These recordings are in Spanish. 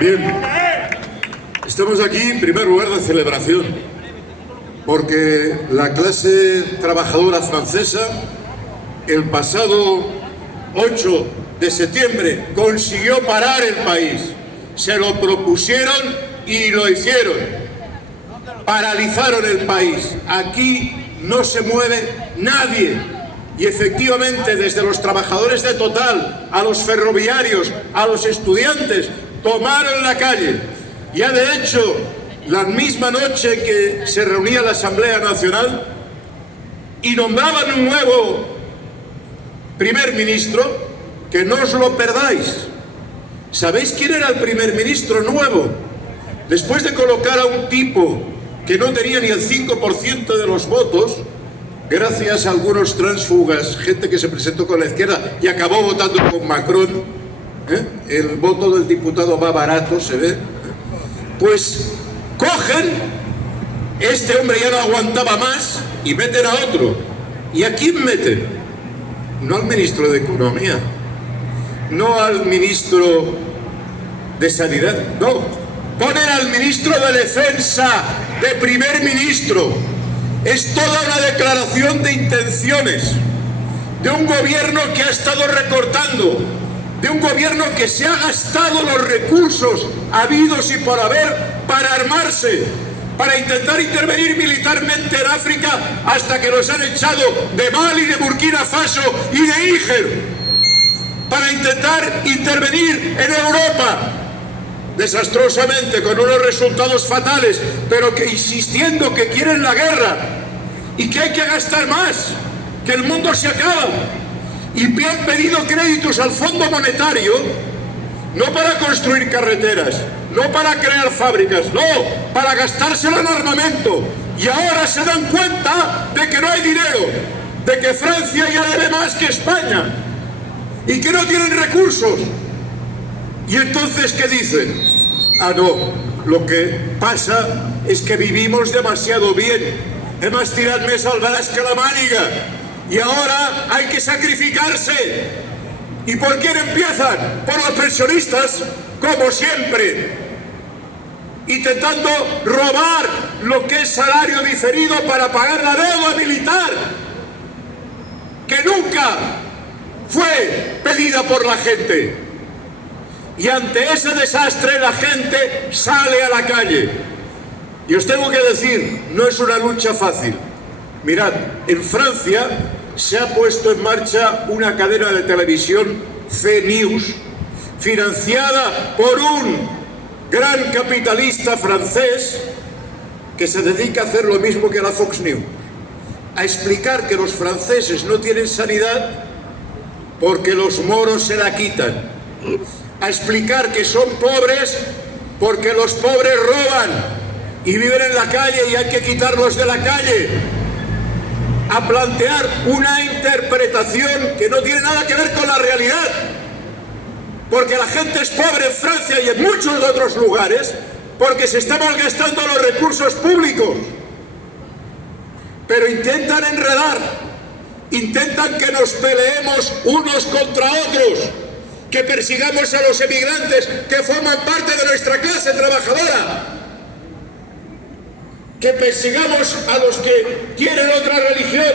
Bien, estamos aquí en primer lugar de celebración, porque la clase trabajadora francesa el pasado 8 de septiembre consiguió parar el país. Se lo propusieron y lo hicieron. Paralizaron el país. Aquí no se mueve nadie. Y efectivamente, desde los trabajadores de Total, a los ferroviarios, a los estudiantes, tomaron la calle. Ya de hecho, la misma noche que se reunía la Asamblea Nacional y nombraban un nuevo primer ministro, que no os lo perdáis. ¿Sabéis quién era el primer ministro nuevo? Después de colocar a un tipo que no tenía ni el 5% de los votos, gracias a algunos tránsfugas, gente que se presentó con la izquierda y acabó votando con Macron, el voto del diputado va barato, se ve, pues cogen, este hombre ya no aguantaba más y meten a otro. ¿Y a quién meten? No al ministro de Economía, no al ministro de Sanidad, no, ponen al ministro de Defensa, de primer ministro. Es toda una declaración de intenciones de un gobierno que ha estado recortando, de un gobierno que se ha gastado los recursos habidos y por haber para armarse, para intentar intervenir militarmente en África hasta que los han echado de Mali, de Burkina Faso y de Níger, para intentar intervenir en Europa, desastrosamente, con unos resultados fatales, pero que insistiendo que quieren la guerra y que hay que gastar más, que el mundo se acaba, y han pedido créditos al Fondo Monetario, no para construir carreteras, no para crear fábricas, no, para gastárselo en armamento, y ahora se dan cuenta de que no hay dinero, de que Francia ya debe más que España, y que no tienen recursos. Y entonces, ¿qué dicen? Ah, no, lo que pasa es que vivimos demasiado bien. Hemos tirado més al braç que la màniga. Y ahora hay que sacrificarse. ¿Y por quién empiezan? Por los pensionistas, como siempre. Intentando robar lo que es salario diferido para pagar la deuda militar, que nunca fue pedida por la gente. Y ante ese desastre la gente sale a la calle. Y os tengo que decir, no es una lucha fácil. Mirad, en Francia se ha puesto en marcha una cadena de televisión, CNews, financiada por un gran capitalista francés que se dedica a hacer lo mismo que la Fox News, a explicar que los franceses no tienen sanidad porque los moros se la quitan, a explicar que son pobres porque los pobres roban y viven en la calle y hay que quitarlos de la calle, a plantear una interpretación que no tiene nada que ver con la realidad, porque la gente es pobre en Francia y en muchos otros lugares porque se están malgastando los recursos públicos, pero intentan enredar, intentan que nos peleemos unos contra otros, que persigamos a los emigrantes que forman parte de nuestra clase trabajadora, que persigamos a los que quieren otra religión,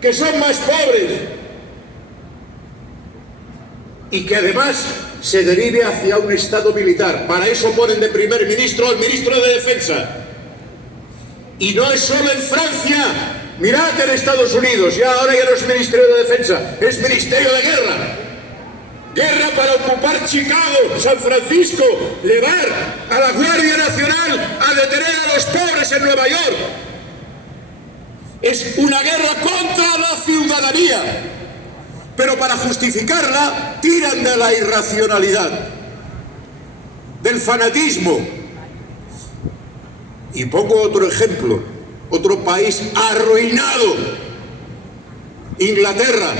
que son más pobres, y que además se derive hacia un Estado militar. Para eso ponen de primer ministro al ministro de Defensa. Y no es solo en Francia, mirad en Estados Unidos, ya ahora ya no es Ministerio de Defensa, es Ministerio de Guerra. Guerra para ocupar Chicago, San Francisco, llevar a la Guardia Nacional a detener a los pobres en Nueva York. Es una guerra contra la ciudadanía, pero para justificarla tiran de la irracionalidad, del fanatismo. Y pongo otro ejemplo, otro país arruinado, Inglaterra.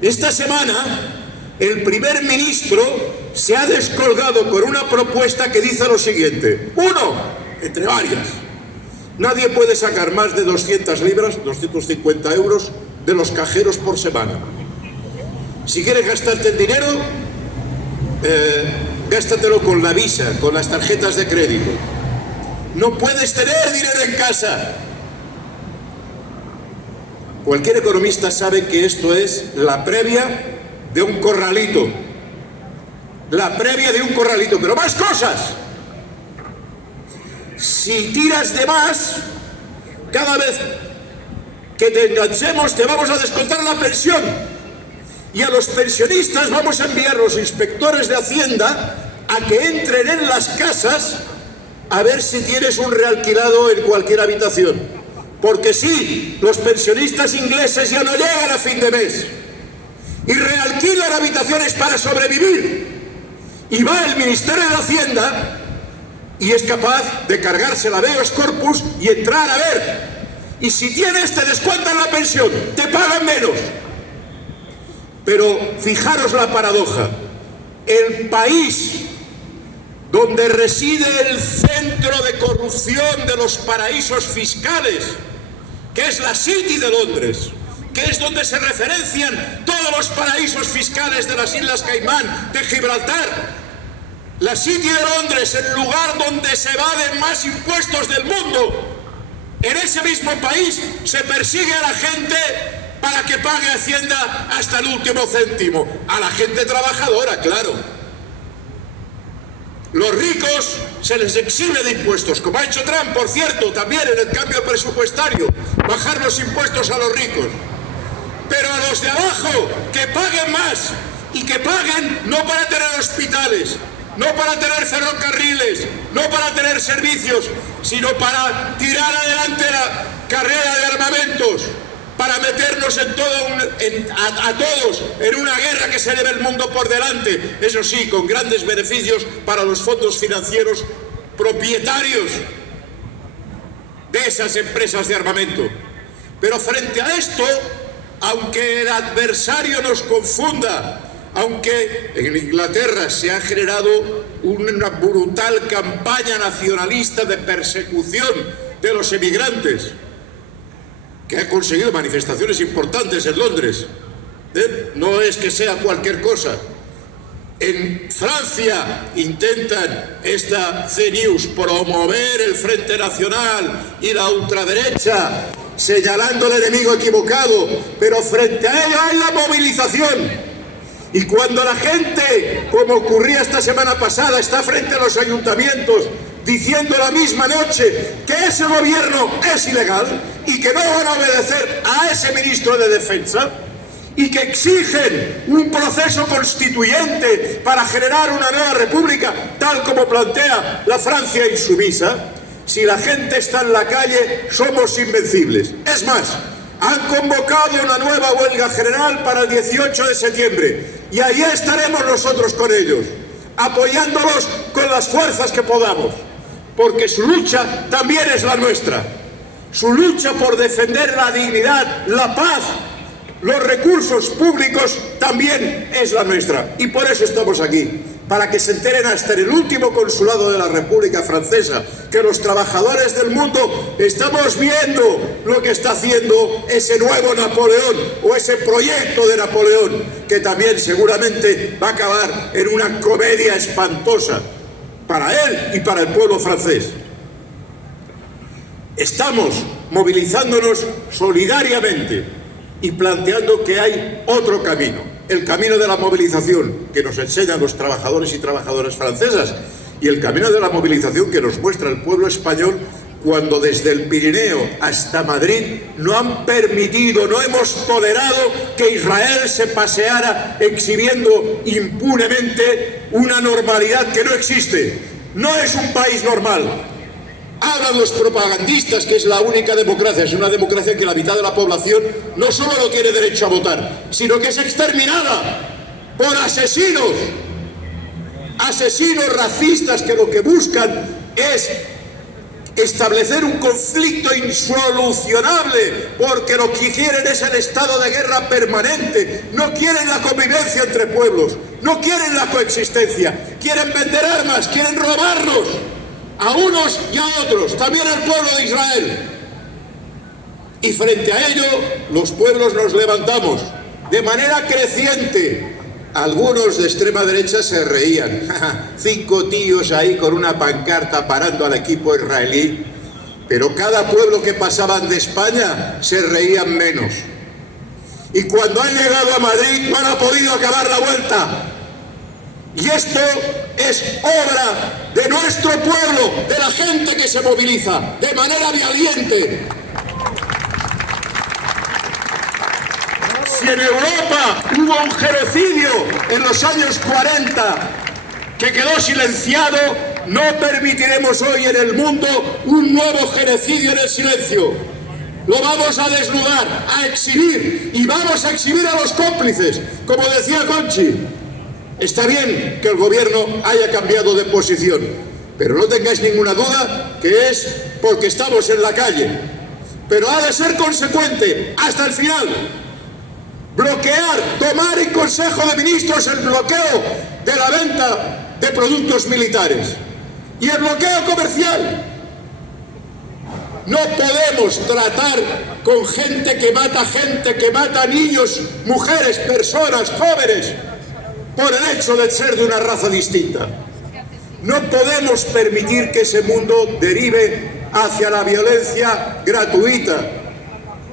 Esta semana el primer ministro se ha descolgado con una propuesta que dice lo siguiente. Uno, entre varias, nadie puede sacar más de 200 libras, 250 euros, de los cajeros por semana. Si quieres gastarte el dinero, gástatelo con la Visa, con las tarjetas de crédito. No puedes tener dinero en casa. Cualquier economista sabe que esto es la previa de un corralito. La previa de un corralito, pero más cosas. Si tiras de más, cada vez que te enganchemos te vamos a descontar la pensión. Y a los pensionistas vamos a enviar los inspectores de Hacienda a que entren en las casas a ver si tienes un realquilado en cualquier habitación. Porque sí, los pensionistas ingleses ya no llegan a fin de mes y realquilan habitaciones para sobrevivir. Y va el Ministerio de Hacienda y es capaz de cargarse el habeas corpus y entrar a ver. Y si tienes, te descuentan la pensión, te pagan menos. Pero fijaros la paradoja. El país donde reside el centro de corrupción de los paraísos fiscales, que es la City de Londres, que es donde se referencian todos los paraísos fiscales de las Islas Caimán, de Gibraltar. La City de Londres, el lugar donde se evaden más impuestos del mundo. En ese mismo país se persigue a la gente para que pague Hacienda hasta el último céntimo. A la gente trabajadora, claro. Los ricos se les exime de impuestos, como ha hecho Trump, por cierto, también en el cambio presupuestario, bajar los impuestos a los ricos. Pero a los de abajo, que paguen más, y que paguen no para tener hospitales, no para tener ferrocarriles, no para tener servicios, sino para tirar adelante la carrera de armamentos, para meternos a todos en una guerra que se lleve el mundo por delante, eso sí, con grandes beneficios para los fondos financieros propietarios de esas empresas de armamento. Pero frente a esto, aunque el adversario nos confunda, aunque en Inglaterra se ha generado una brutal campaña nacionalista de persecución de los emigrantes, que ha conseguido manifestaciones importantes en Londres, no es que sea cualquier cosa. En Francia intentan esta CNews promover el Frente Nacional y la ultraderecha, señalando al enemigo equivocado, pero frente a ello hay la movilización. Y cuando la gente, como ocurría esta semana pasada, está frente a los ayuntamientos diciendo la misma noche que ese gobierno es ilegal y que no van a obedecer a ese ministro de Defensa y que exigen un proceso constituyente para generar una nueva república, tal como plantea la Francia insumisa, si la gente está en la calle, somos invencibles. Es más, han convocado una nueva huelga general para el 18 de septiembre y allí estaremos nosotros con ellos, apoyándolos con las fuerzas que podamos, porque su lucha también es la nuestra. Su lucha por defender la dignidad, la paz, los recursos públicos también es la nuestra. Y por eso estamos aquí, para que se enteren hasta en el último consulado de la República Francesa que los trabajadores del mundo estamos viendo lo que está haciendo ese nuevo Napoleón o ese proyecto de Napoleón, que también seguramente va a acabar en una comedia espantosa para él y para el pueblo francés. Estamos movilizándonos solidariamente y planteando que hay otro camino, el camino de la movilización que nos enseñan los trabajadores y trabajadoras francesas y el camino de la movilización que nos muestra el pueblo español cuando desde el Pirineo hasta Madrid no han permitido, no hemos tolerado que Israel se paseara exhibiendo impunemente una normalidad que no existe. No es un país normal. Hablan los propagandistas que es la única democracia, es una democracia que la mitad de la población no solo no tiene derecho a votar, sino que es exterminada por asesinos, asesinos racistas que lo que buscan es establecer un conflicto insolucionable, porque lo que quieren es el estado de guerra permanente, no quieren la convivencia entre pueblos, no quieren la coexistencia, quieren vender armas, quieren robarnos a unos y a otros, también al pueblo de Israel. Y frente a ello, los pueblos nos levantamos de manera creciente Algunos de extrema derecha se reían. 5 tíos ahí con una pancarta parando al equipo israelí. Pero cada pueblo que pasaban de España se reían menos. Y cuando han llegado a Madrid no han podido acabar la vuelta. Y esto es obra de nuestro pueblo, de la gente que se moviliza de manera valiente. Si en Europa hubo un genocidio en los años 40 que quedó silenciado, no permitiremos hoy en el mundo un nuevo genocidio en el silencio. Lo vamos a desnudar, a exhibir, y vamos a exhibir a los cómplices, como decía Conchi. Está bien que el gobierno haya cambiado de posición, pero no tengáis ninguna duda que es porque estamos en la calle. Pero ha de ser consecuente hasta el final. Bloquear, tomar en Consejo de Ministros el bloqueo de la venta de productos militares y el bloqueo comercial. No podemos tratar con gente que mata niños, mujeres, personas, jóvenes, por el hecho de ser de una raza distinta. No podemos permitir que ese mundo derive hacia la violencia gratuita,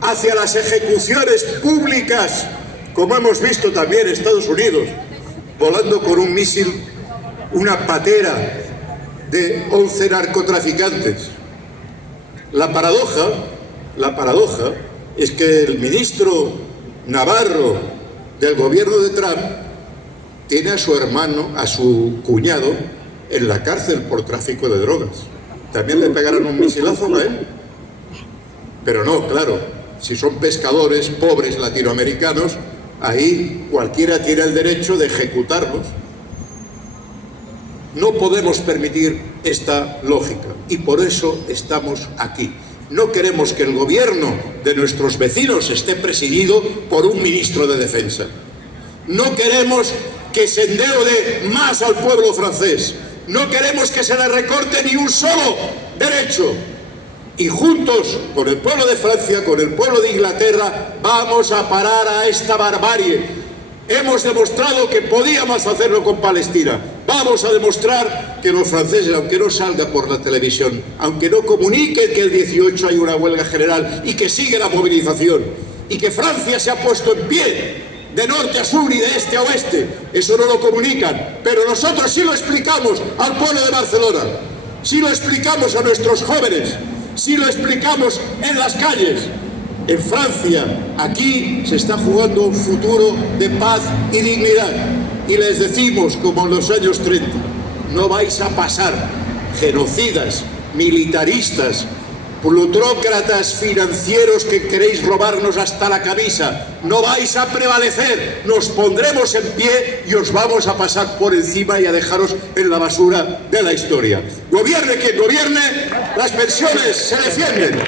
hacia las ejecuciones públicas, como hemos visto también en Estados Unidos, volando con un misil una patera de 11 narcotraficantes. La paradoja es que el ministro Navarro del gobierno de Trump tiene a su hermano, a su cuñado, en la cárcel por tráfico de drogas. ¿También le pegarán un misilazo a él? Pero no, claro, si son pescadores pobres latinoamericanos, ahí cualquiera tiene el derecho de ejecutarlos. No podemos permitir esta lógica y por eso estamos aquí. No queremos que el gobierno de nuestros vecinos esté presidido por un ministro de Defensa. No queremos que se endeude más al pueblo francés. No queremos que se le recorte ni un solo derecho. Y juntos, con el pueblo de Francia, con el pueblo de Inglaterra, vamos a parar a esta barbarie. Hemos demostrado que podíamos hacerlo con Palestina. Vamos a demostrar que los franceses, aunque no salga por la televisión, aunque no comuniquen que el 18 hay una huelga general y que sigue la movilización, y que Francia se ha puesto en pie de norte a sur y de este a oeste, eso no lo comunican, pero nosotros sí lo explicamos al pueblo de Barcelona, sí lo explicamos a nuestros jóvenes, sí lo explicamos en las calles. En Francia, aquí se está jugando un futuro de paz y dignidad. Y les decimos, como en los años 30, no vais a pasar, genocidas, militaristas, plutócratas financieros que queréis robarnos hasta la camisa. No vais a prevalecer, nos pondremos en pie y os vamos a pasar por encima y a dejaros en la basura de la historia. Gobierne quien gobierne, las pensiones se defienden.